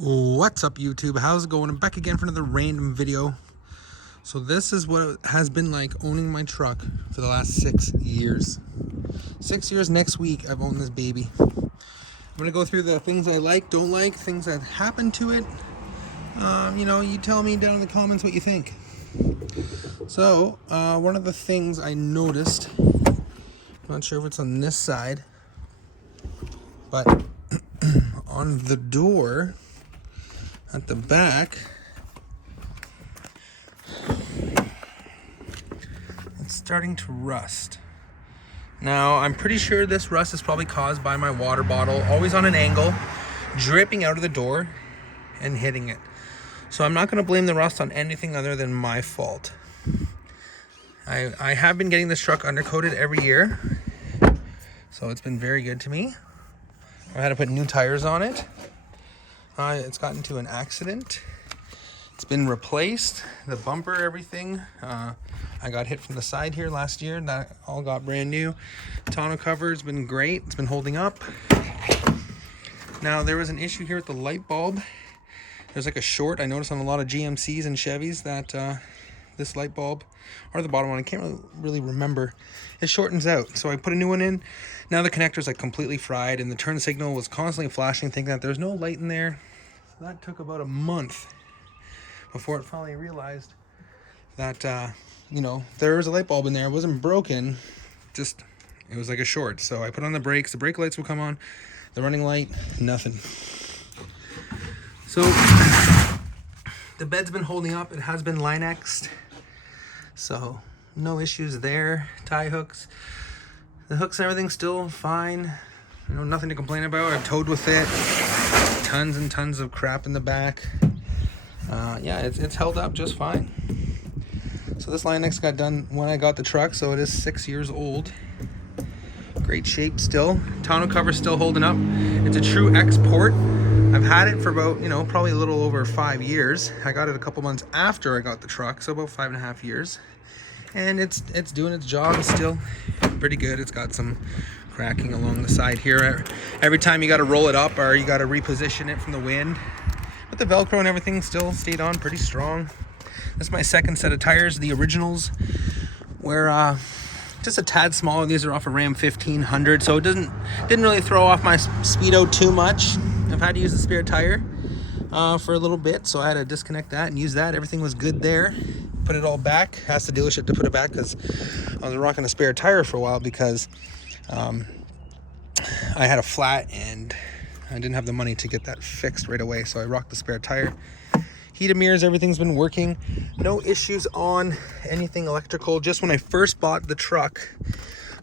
What's up, YouTube? How's it going? I'm back again for another random video. So this is what it has been like owning my truck for the last 6 years. 6 years next week I've owned this baby. I'm gonna go through the things I like, don't like, things that happened to it. You tell me down in the comments what you think. So one of the things I noticed, I'm not sure if it's on this side, but on the door at the back, it's starting to rust. Now, I'm pretty sure this rust is probably caused by my water bottle, always on an angle, dripping out of the door and hitting it. So I'm not going to blame the rust on anything other than my fault. I have been getting this truck undercoated every year, so it's been very good to me. I had to put new tires on it. It's gotten into an accident. It's been replaced, the bumper, everything. I got hit from the side here last year. That all got brand new. Tonneau cover's been great. It's been holding up. Now, there was an issue here with the light bulb. There's like a short. I noticed on a lot of GMCs and Chevys that this light bulb, or the bottom one, I can't really remember, it shortens out. So I put a new one in. Now the connector's like completely fried, and the turn signal was constantly flashing, thinking that there's no light in there. So that took about a month before it finally realized that there was a light bulb in there. It wasn't broken, just it was like a short. So I put on the brakes. The brake lights will come on. The running light, nothing. So the bed's been holding up. It has been Linexed, so no issues there. Tie hooks, the hooks and everything's still fine. Nothing to complain about. I've towed with it. Tons and tons of crap in the back. It's held up just fine. So this Linex got done when I got the truck, so it is 6 years old. Great shape still. Tonneau cover still holding up. It's a true export. I've had it for about, probably a little over 5 years. I got it a couple months after I got the truck, so about 5.5 years. And it's doing its job. It's still pretty good. It's got some cracking along the side here. Every time you got to roll it up or you got to reposition it from the wind. But the Velcro and everything still stayed on pretty strong. This is my second set of tires. The originals were just a tad smaller. These are off a Ram 1500, so it didn't really throw off my speedo too much. I've had to use the spare tire for a little bit, so I had to disconnect that and use that. Everything was good there. Put it all back. Asked the dealership to put it back because I was rocking a spare tire for a while because I had a flat and I didn't have the money to get that fixed right away, so I rocked the spare tire. Heated mirrors, everything's been working. No issues on anything electrical. Just when I first bought the truck,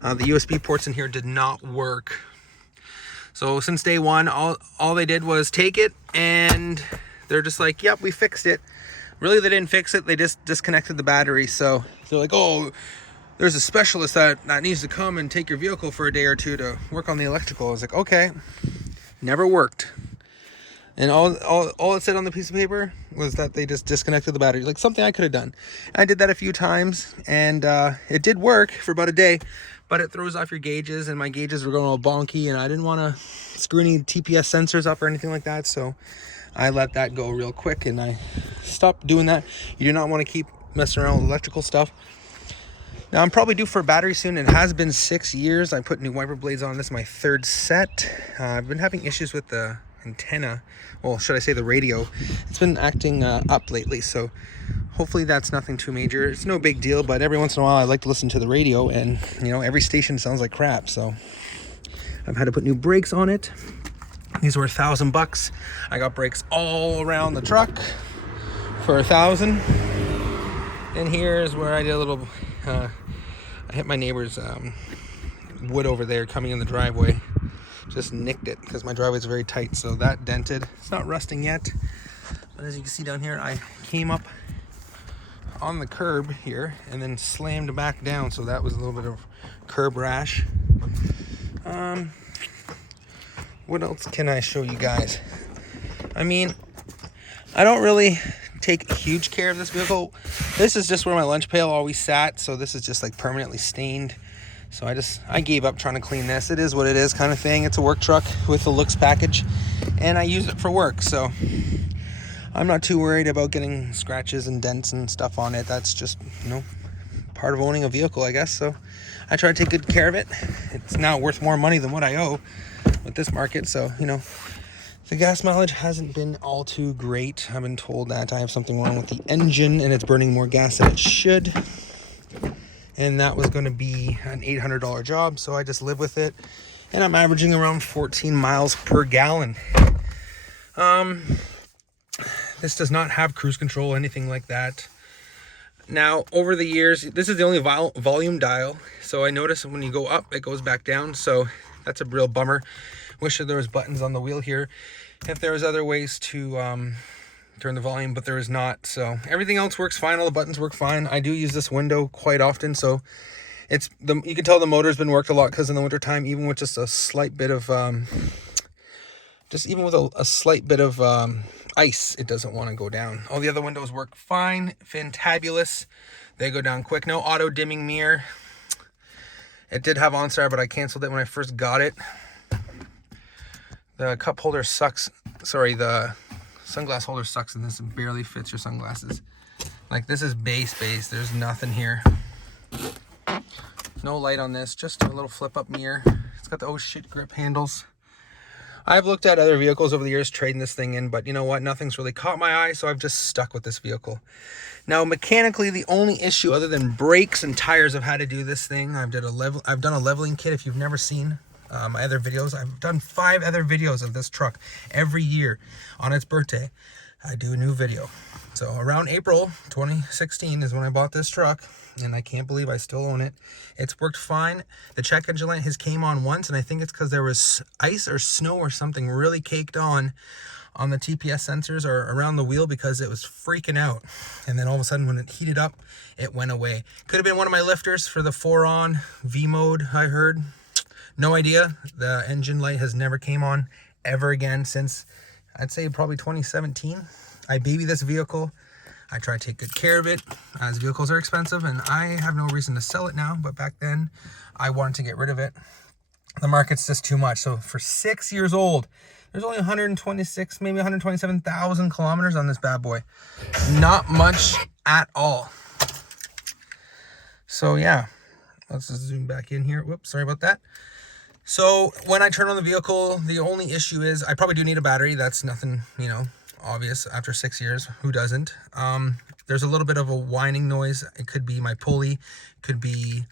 the USB ports in here did not work. So since day one, all they did was take it and they're just like, yep, we fixed it. Really, they didn't fix it. They just disconnected the battery. So they're like, oh, there's a specialist that needs to come and take your vehicle for a day or two to work on the electrical. I was like, okay. Never worked. And all it said on the piece of paper was that they just disconnected the battery. Like something I could have done. And I did that a few times, and it did work for about a day, but it throws off your gauges, and my gauges were going all bonky, and I didn't want to screw any TPS sensors up or anything like that, so I let that go real quick, and I stopped doing that. You do not want to keep messing around with electrical stuff. Now, I'm probably due for a battery soon. It has been 6 years. I put new wiper blades on. This is my third set. I've been having issues with the antenna, well, should I say the radio. It's been acting up lately, so hopefully that's nothing too major. It's no big deal, but every once in a while I like to listen to the radio, and every station sounds like crap, so I've had to put new brakes on it. These were $1,000. I got brakes all around the truck for $1,000. And here's where I did a little I hit my neighbor's wood over there coming in the driveway. Just nicked it because my driveway is very tight, so that dented. It's not rusting yet, but as you can see down here, I came up on the curb here and then slammed back down, so that was a little bit of curb rash. What else can I show you guys? I mean, I don't really take huge care of this vehicle. This is just where my lunch pail always sat, so this is just like permanently stained. So I gave up trying to clean this. It is what it is kind of thing. It's a work truck with the looks package. and I use it for work, so I'm not too worried about getting scratches and dents and stuff on it. That's just, part of owning a vehicle, I guess. So I try to take good care of it. It's now worth more money than what I owe with this market, so the gas mileage hasn't been all too great. I've been told that I have something wrong with the engine and it's burning more gas than it should, and that was going to be an $800 job, so I just live with it, and I'm averaging around 14 miles per gallon. This does not have cruise control, anything like that. Now, over the years, this is the only volume dial, so I notice when you go up, it goes back down, so that's a real bummer. Wish there was buttons on the wheel here if there was other ways to turn the volume, but there is not. So everything else works fine. All the buttons work fine. I do use this window quite often, so you can tell the motor's been worked a lot, because in the wintertime, even with just a slight bit of ice, it doesn't want to go down. All the other windows work fine, fantabulous. They go down quick. No auto dimming mirror. It did have OnStar, but I canceled it when I first got it. The cup holder sucks. Sorry, the sunglass holder sucks, and this barely fits your sunglasses. Like, this is base. There's nothing here. No light on this, just a little flip up mirror. It's got the oh shit grip handles. I've looked at other vehicles over the years trading this thing in, but you know what? Nothing's really caught my eye, so I've just stuck with this vehicle. Now, mechanically, the only issue other than brakes and tires I've had to do this thing, I've done a leveling kit. If you've never seen my other videos, I've done 5 other videos of this truck. Every year on its birthday, I do a new video. So around April 2016 is when I bought this truck, and I can't believe I still own it. It's worked fine. The check engine light has came on once, and I think it's because there was ice or snow or something really caked on the TPS sensors or around the wheel, because it was freaking out. And then all of a sudden, when it heated up, it went away. Could have been one of my lifters for the 4-on V mode, I heard. No idea. The engine light has never came on ever again since, I'd say, probably 2017. I baby this vehicle. I try to take good care of it, as vehicles are expensive, and I have no reason to sell it now, but back then I wanted to get rid of it. The market's just too much. So for 6 years old, there's only 126, maybe 127,000 kilometers on this bad boy. Not much at all. So yeah, let's just zoom back in here. Whoops, sorry about that. So when I turn on the vehicle, the only issue is I probably do need a battery. That's nothing, obvious after 6 years. Who doesn't? There's a little bit of a whining noise. It could be my pulley. It could be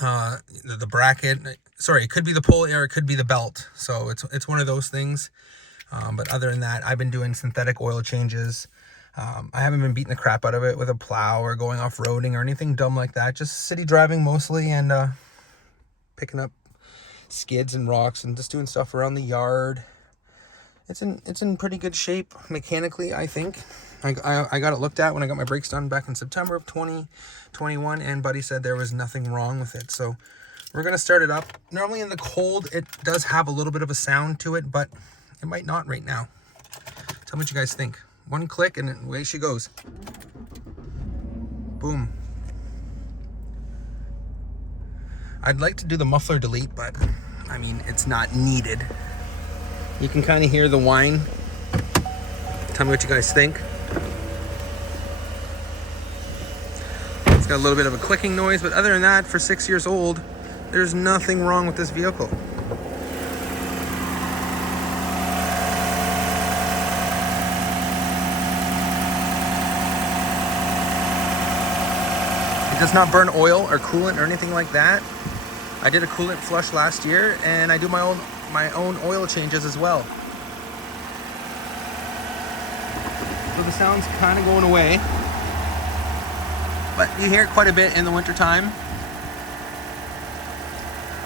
the bracket. Sorry, it could be the pulley, or it could be the belt. So it's one of those things. But other than that, I've been doing synthetic oil changes. I haven't been beating the crap out of it with a plow or going off-roading or anything dumb like that. Just city driving mostly, and picking up skids and rocks and just doing stuff around the yard. It's in pretty good shape mechanically, I think. I got it looked at when I got my brakes done back in September of 2021, and Buddy said there was nothing wrong with it. So we're going to start it up. Normally in the cold, it does have a little bit of a sound to it, but it might not right now. Tell me what you guys think. One click and away she goes. Boom. I'd like to do the muffler delete, but I mean, it's not needed. You can kind of hear the whine. Tell me what you guys think. It's got a little bit of a clicking noise, but other than that, for 6 years old, there's nothing wrong with this vehicle. It does not burn oil or coolant or anything like that. I did a coolant flush last year, and I do my own oil changes as well. So the sound's kind of going away, but you hear it quite a bit in the wintertime.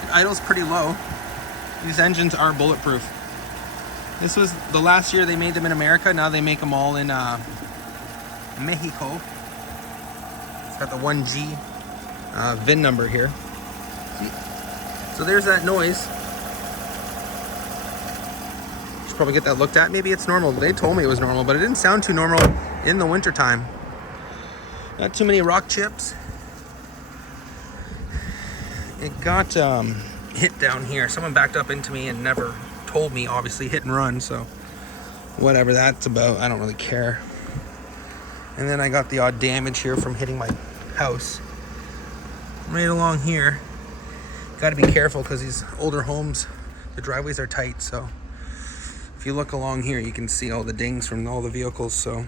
It idles pretty low. These engines are bulletproof. This was the last year they made them in America. Now they make them all in Mexico. It's got the 1G VIN number here. See? So there's that noise. Should probably get that looked at. Maybe it's normal. They told me it was normal, but it didn't sound too normal in the wintertime. Not too many rock chips. It got hit down here. Someone backed up into me and never told me, obviously, hit and run, so whatever that's about, I don't really care. And then I got the odd damage here from hitting my house. Right along here, got to be careful because these older homes, the driveways are tight, so if you look along here, you can see all the dings from all the vehicles, so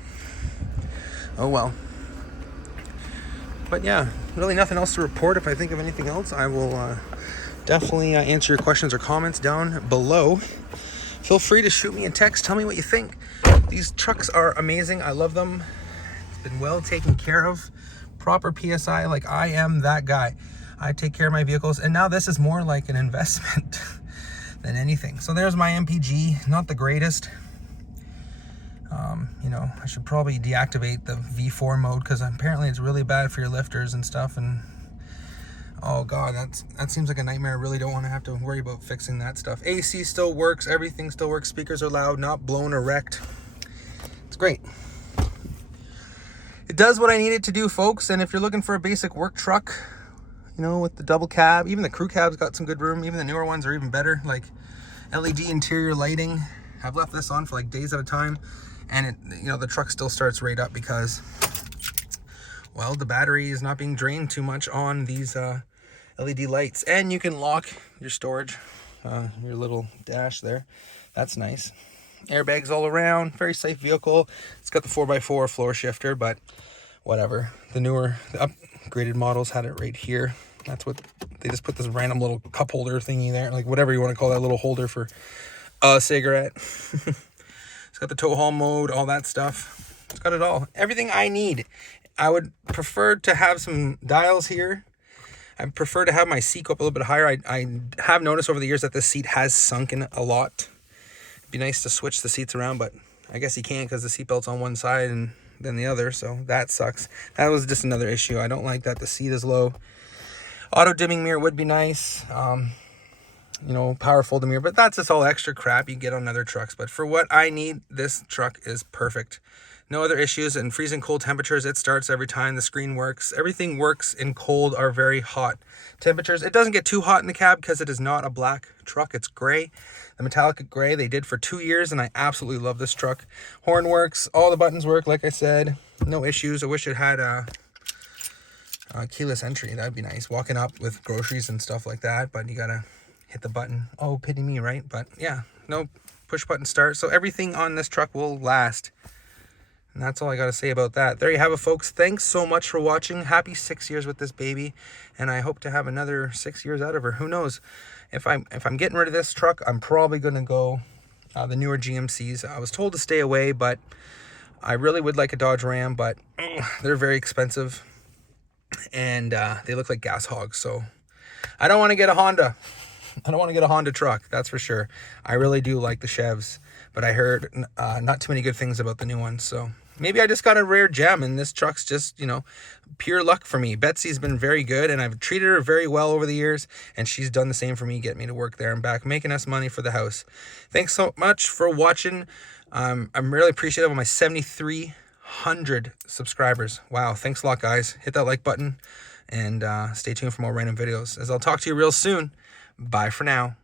oh well. But yeah, really nothing else to report. If I think of anything else, I will definitely answer your questions or comments down below. Feel free to shoot me a text. Tell me what you think. These trucks are amazing. I love them. It's been well taken care of. Proper PSI. Like, I am that guy. I take care of my vehicles. And now this is more like an investment than anything. So there's my MPG. Not the greatest. You know, I should probably deactivate the V4 mode because apparently it's really bad for your lifters and stuff. And oh god, that seems like a nightmare. I really don't want to have to worry about fixing that stuff. AC still works, everything still works. Speakers are loud, not blown or wrecked. It's great. It does what I need it to do, folks. And if you're looking for a basic work truck, you know, with the double cab, even the crew cab's got some good room. Even the newer ones are even better, like LED interior lighting. I've left this on for like days at a time, and it, you know, the truck still starts right up because, well, the battery is not being drained too much on these LED lights. And you can lock your storage, your little dash there. That's nice. Airbags all around, very safe vehicle. It's got the 4x4 floor shifter, but whatever. The upgraded models had it right here. That's what they just put, this random little cup holder thingy there, like whatever you want to call that little holder for a cigarette. It's got the tow haul mode, all that stuff. It's got it all. Everything I need. I would prefer to have some dials here. I prefer to have my seat go up a little bit higher. I have noticed over the years that this seat has sunken a lot. It'd be nice to switch the seats around, but I guess you can't because the seatbelt's on one side and then the other, so that sucks. That was just another issue. I don't like that the seat is low. Auto dimming mirror would be nice. You know, power folding mirror, but that's just all extra crap you get on other trucks. But for what I need, this truck is perfect. No other issues. In freezing cold temperatures, it starts every time. The screen works. Everything works in cold or very hot temperatures. It doesn't get too hot in the cab because it is not a black truck. It's gray. The metallic gray they did for 2 years, and I absolutely love this truck. Horn works. All the buttons work, like I said. No issues. I wish it had a keyless entry. That'd be nice. Walking up with groceries and stuff like that, but you gotta hit the button. Oh, pity me, right? But yeah, no push button start. So everything on this truck will last. And that's all I got to say about that. There you have it, folks. Thanks so much for watching. Happy 6 years with this baby. And I hope to have another 6 years out of her. Who knows? If I'm getting rid of this truck, I'm probably going to go the newer GMCs. I was told to stay away, but I really would like a Dodge Ram, but they're very expensive. And they look like gas hogs. So I don't want to get a Honda. I don't want to get a Honda truck, that's for sure. I really do like the Chevs, but I heard not too many good things about the new ones. So maybe I just got a rare gem, and this truck's just, you know, pure luck for me. Betsy's been very good, and I've treated her very well over the years, and she's done the same for me, getting me to work there and back, making us money for the house. Thanks so much for watching. I'm really appreciative of my 7,300 subscribers. Wow, thanks a lot, guys. Hit that like button, and stay tuned for more random videos, as I'll talk to you real soon. Bye for now.